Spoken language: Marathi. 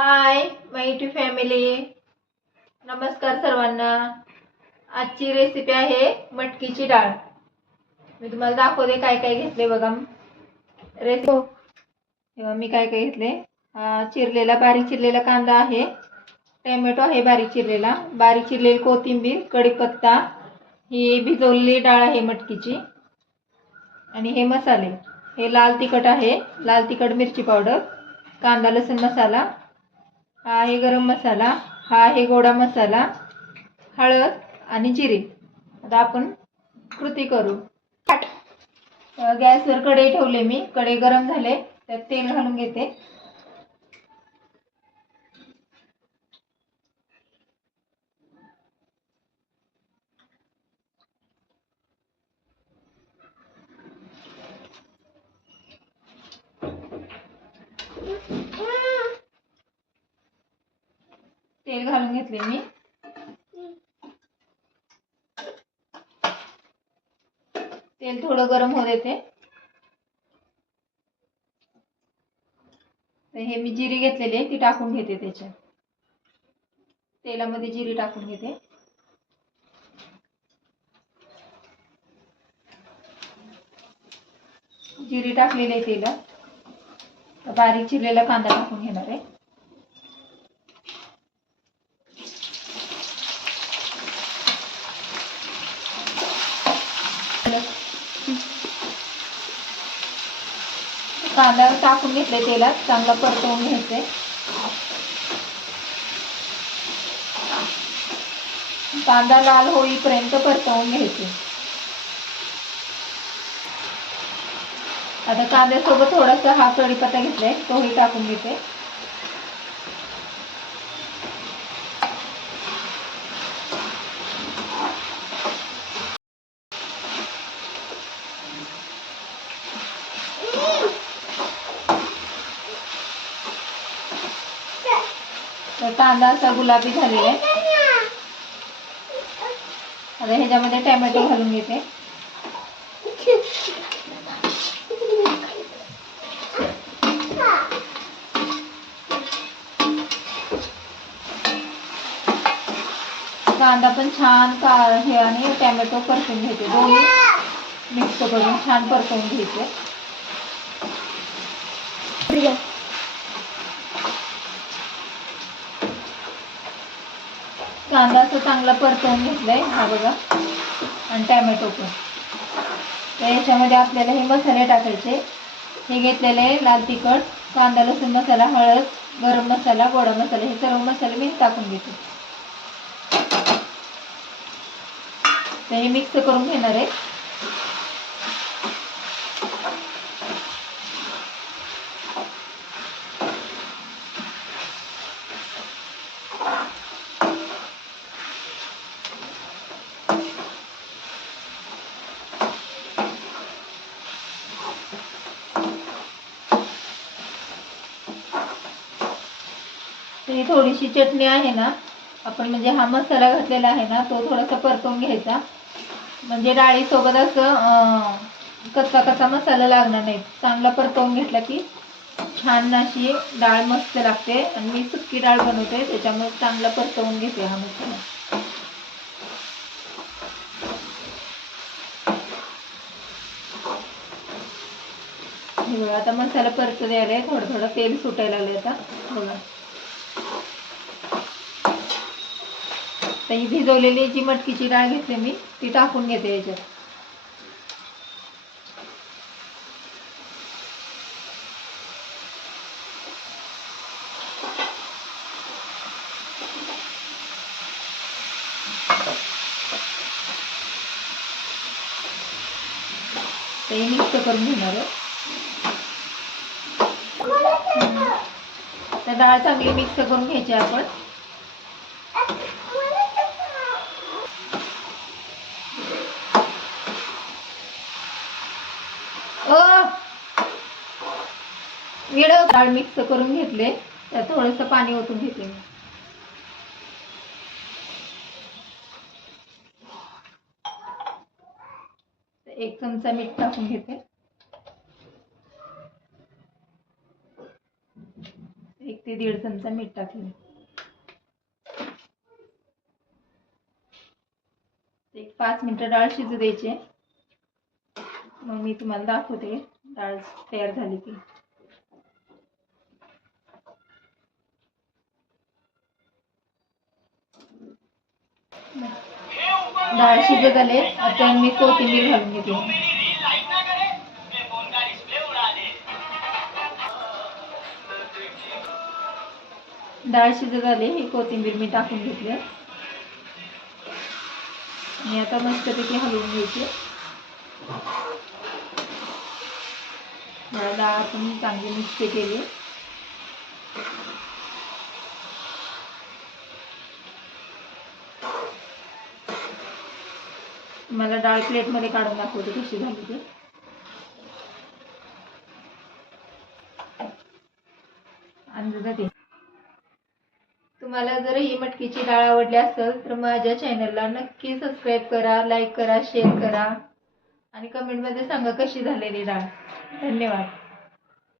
हाय माहिती फॅमिली नमस्कार सर्वांना. आजची रेसिपी आहे मटकीची डाळ. मी तुम्हाला दाखवते काय काय घेतले बघा. रेसिपी मी काय काय घेतले? चिरलेला बारीक चिरलेला कांदा आहे. टॅमॅटो आहे बारीक चिरलेला. बारीक चिरलेली कोथिंबीर कढीपत्ता. ही भिजवलेली डाळ आहे मटकीची. आणि हे मसाले. हे लाल तिखट आहे. लाल तिखट मिरची पावडर. कांदा लसूण मसाला. हा आहे गरम मसाला हा आहे गोडा मसाला हळद आणि जिरे. आता आपण कृती करू. गॅसवर कढई ठेवले मी. कढई गरम झाले त्यात तेल घालून घेते. तेल घालून घेतले मी. तेल थोडं गरम होऊ देते. हे मी जिरी घेतलेली आहे ती टाकून घेते त्याच्यात. तेलामध्ये जिरी टाकून घेते. जिरी टाकलेली आहे तेला बारीक चिरलेला कांदा टाकून घेणार आहे. कांदा टाकून घेतले तेलात चांगला परतवून घ्यायचे. कांदा लाल होईपर्यंत परतवून घ्यायचे. आता कांद्यासोबत थोडासा हा कढीपत्ता घेतलाय तोही टाकून घेते. कांदा असा गुलाबी झालेला आहे. आता ह्याच्यामध्ये टॅमॅटो कांदा पण छान का हे आणि टॅमॅटो परतून घेते. मिक्स करून छान परतवून घ्यायचे. कांदा असं चांगला परतवून घेतलाय हा बघा. आणि टॅमॅटो पण. तर याच्यामध्ये आपल्याला हे मसाले टाकायचे. हे घेतलेले आहे लाल तिखट कांदा लसूण मसाला हळद गरम मसाला गोडा मसाला हे सर्व मसाले मी टाकून घेते. तर हे मिक्स करून घेणार आहे. ही थोडीशी चटणी आहे ना आपण म्हणजे हा मसाला घातलेला आहे ना तो थोडासा परतून घ्यायचा. म्हणजे डाळीसोबत असं कच्चा कच्चा मसाला लागणार नाही. चांगला परतवून घेतला की छान अशी डाळ मस्त लागते. आणि मी सुक्की डाळ बनवते त्याच्यामुळे चांगला परतवून घेते हा मसाला. आता मसाला परत द्यायला आहे. थोडं थोडं तेल सुटायला लागलं आता. बघा. तर ही भिजवलेली जी मटकीची डाळ घेतली मी ती टाकून घेते याच्यात. ते मिक्स करून घेणार तर डाळ चांगली मिक्स करून घ्यायची आपण. ओ डाळ मिक्स करून घेतले. त्यात थोडंसं पाणी ओतून घेते मी. एक चमचा मीठ टाकून घेते. एक ते दीड चमचा मीठ टाकले. एक पाच मिनिटं डाळ शिजू द्यायचे. मग मी तुम्हाला दाखवते. डाळ तयार झाली की डाळ शिजत आले आता मी कोथिंबीर घालून घेते. डाळ शिजत आले ही कोथिंबीर मी टाकून घेतली आणि आता मस्तपैकी हलवून घ्यायची मला डाळ आपण चांगली मिक्स केली. मला डाळ प्लेटमध्ये काढून दाखवते कशी झाली ती. अंदाजा ते. तुम्हाला जर ही मटकीची डाळ आवडली असेल तर माझ्या चॅनलला नक्की सबस्क्राईब करा लाईक करा शेअर करा. आणि कमेंटमध्ये सांगा कशी झालेली डाळ. धन्यवाद.